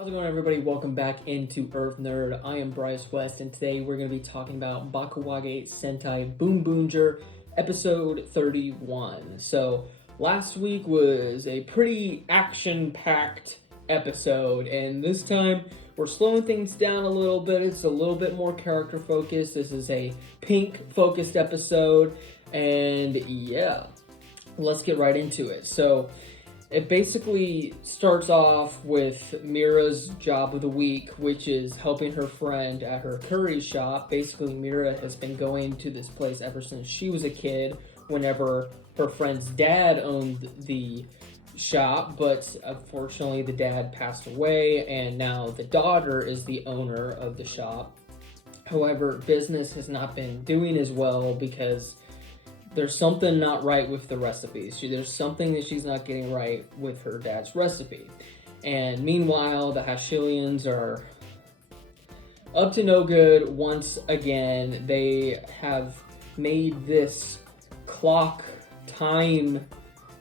How's it going, everybody? Welcome back into Earth Nerd. I am Bryce West, and today we're going to be talking about Bakuage Sentai Boonboomger, episode 31. So, last week was a pretty action-packed episode, and this time we're slowing things down a little bit. It's a little bit more character-focused. This is a pink-focused episode, and yeah, let's get right into it. So, it basically starts off with Mira's job of the week, which is helping her friend at her curry shop. Basically, Mira has been going to this place ever since she was a kid, whenever her friend's dad owned the shop, but unfortunately the dad passed away, and now the daughter is the owner of the shop. However, business has not been doing as well because there's something not right with the recipes. There's something that she's not getting right with her dad's recipe. And meanwhile, the Hashilians are up to no good once again. They have made this clock time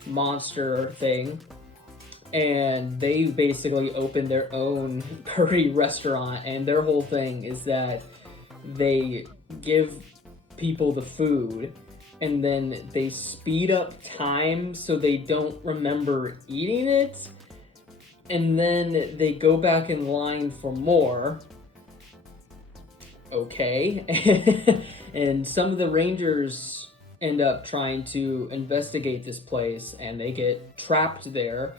monster thing, and they basically opened their own curry restaurant, and their whole thing is that they give people the food and then they speed up time so they don't remember eating it, and then they go back in line for more. Okay. And some of the rangers end up trying to investigate this place, and they get trapped there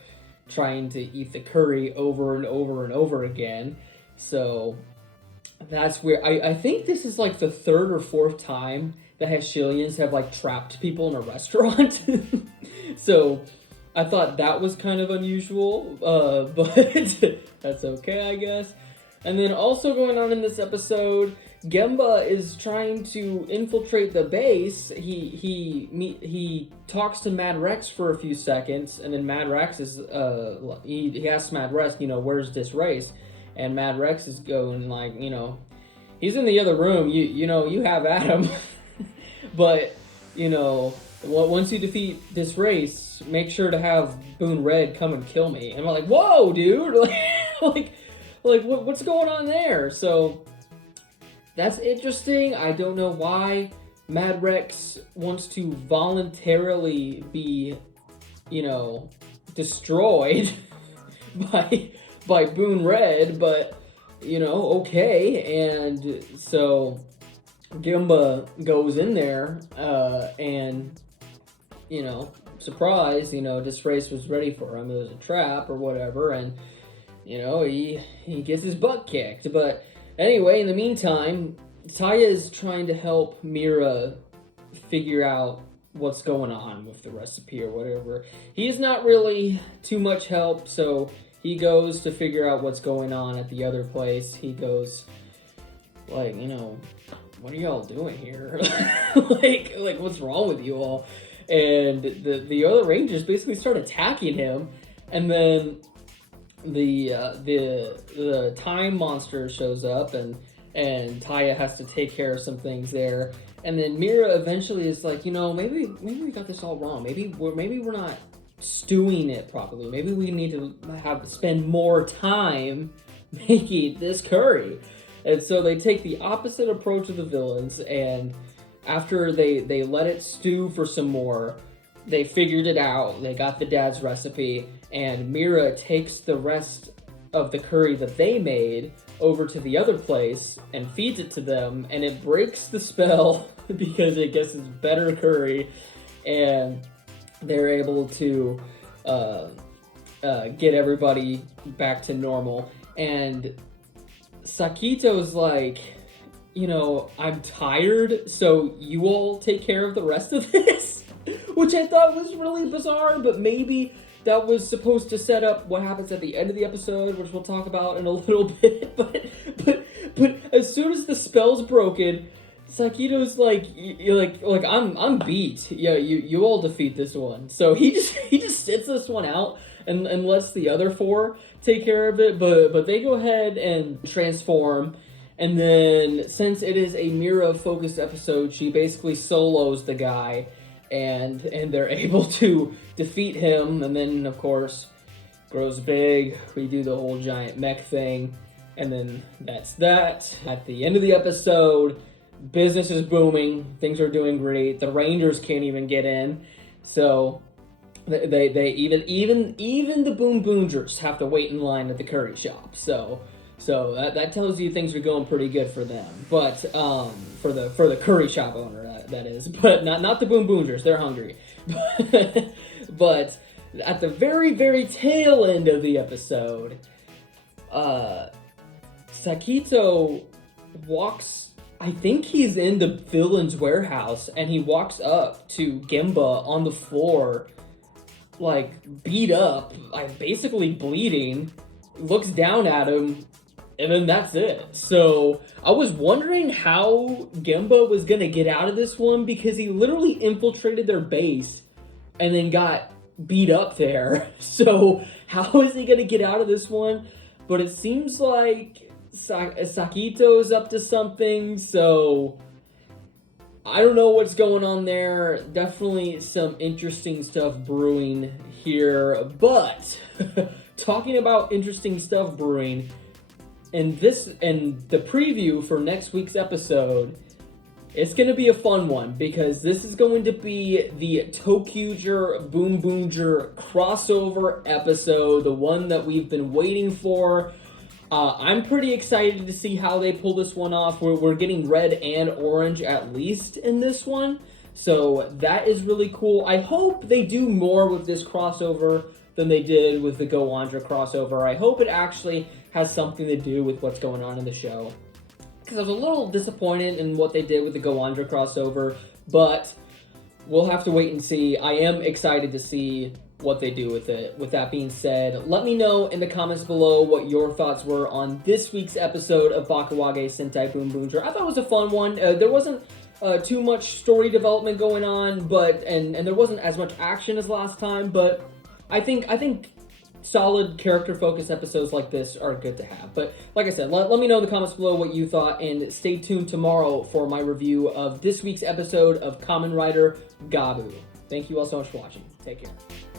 trying to eat the curry over and over and over again. So that's where I think this is like the third or fourth time the Hashilians have like trapped people in a restaurant. So I thought that was kind of unusual, but that's okay, I guess. And then also going on in this episode, Gemba is trying to infiltrate the base. He talks to Mad Rex for a few seconds, and then Mad Rex is he asks Mad Rex, where's this race? And Mad Rex is going like, he's in the other room. You have Adam. But, once you defeat this race, make sure to have Boon Red come and kill me. And I'm like, whoa, dude! What's going on there? So, that's interesting. I don't know why Mad Rex wants to voluntarily be, destroyed by Boon Red, but, okay. And so Gimba goes in there, and, surprise, this race was ready for him. It was a trap or whatever, and, he gets his butt kicked. But anyway, in the meantime, Taya is trying to help Mira figure out what's going on with the recipe or whatever. He's not really too much help, so he goes to figure out what's going on at the other place. He goes, what are y'all doing here? like what's wrong with you all? And the other rangers basically start attacking him, and then the time monster shows up, and Taya has to take care of some things there. And then Mira eventually is like, maybe we got this all wrong. Maybe we're not stewing it properly. Maybe we need to spend more time making this curry. And so they take the opposite approach of the villains, and after they let it stew for some more, they figured it out. They got the dad's recipe, and Mira takes the rest of the curry that they made over to the other place and feeds it to them, and it breaks the spell because it gets this better curry, and they're able to get everybody back to normal. And Sakito's like, I'm tired, so you all take care of the rest of this, which I thought was really bizarre, but maybe that was supposed to set up what happens at the end of the episode, which we'll talk about in a little bit. But as soon as the spell's broken, Sakito's like I'm beat. Yeah, you all defeat this one. So he just sits this one out and lets the other four take care of it. But they go ahead and transform, and then since it is a Mira focused episode, she basically solos the guy, and they're able to defeat him. And then of course grows big, we do the whole giant mech thing, and then that's that. At the end of the episode, business is booming, things are doing great, the Rangers can't even get in, so they even the Boonboomgers have to wait in line at the curry shop, so that tells you things are going pretty good for them. But for the curry shop owner, that is, but not the Boonboomgers. They're hungry. But at the very tail end of the episode, Sakito walks. I think he's in the villain's warehouse, and he walks up to Gemba on the floor, like beat up, like basically bleeding. Looks down at him. And then that's it. So I was wondering how Gemba was going to get out of this one, because he literally infiltrated their base and then got beat up there. So how is he going to get out of this one? But it seems like Sakito's up to something. So I don't know what's going on there. Definitely some interesting stuff brewing here. But talking about interesting stuff brewing, and the preview for next week's episode, it's going to be a fun one, because this is going to be the Tokuger Boonboomger crossover episode, the one that we've been waiting for. I'm pretty excited to see how they pull this one off. We're getting red and orange at least in this one, so that is really cool. I hope they do more with this crossover than they did with the Go Andra crossover. I hope it actually has something to do with what's going on in the show, because I was a little disappointed in what they did with the Go Andra crossover, but we'll have to wait and see. I am excited to see what they do with it. With that being said, let me know in the comments below what your thoughts were on this week's episode of Bakuage Sentai Boonboomger. I thought it was a fun one. There wasn't too much story development going on, but and there wasn't as much action as last time, but I think solid character-focused episodes like this are good to have. But like I said, let me know in the comments below what you thought, and stay tuned tomorrow for my review of this week's episode of Kamen Rider Gabu. Thank you all so much for watching. Take care.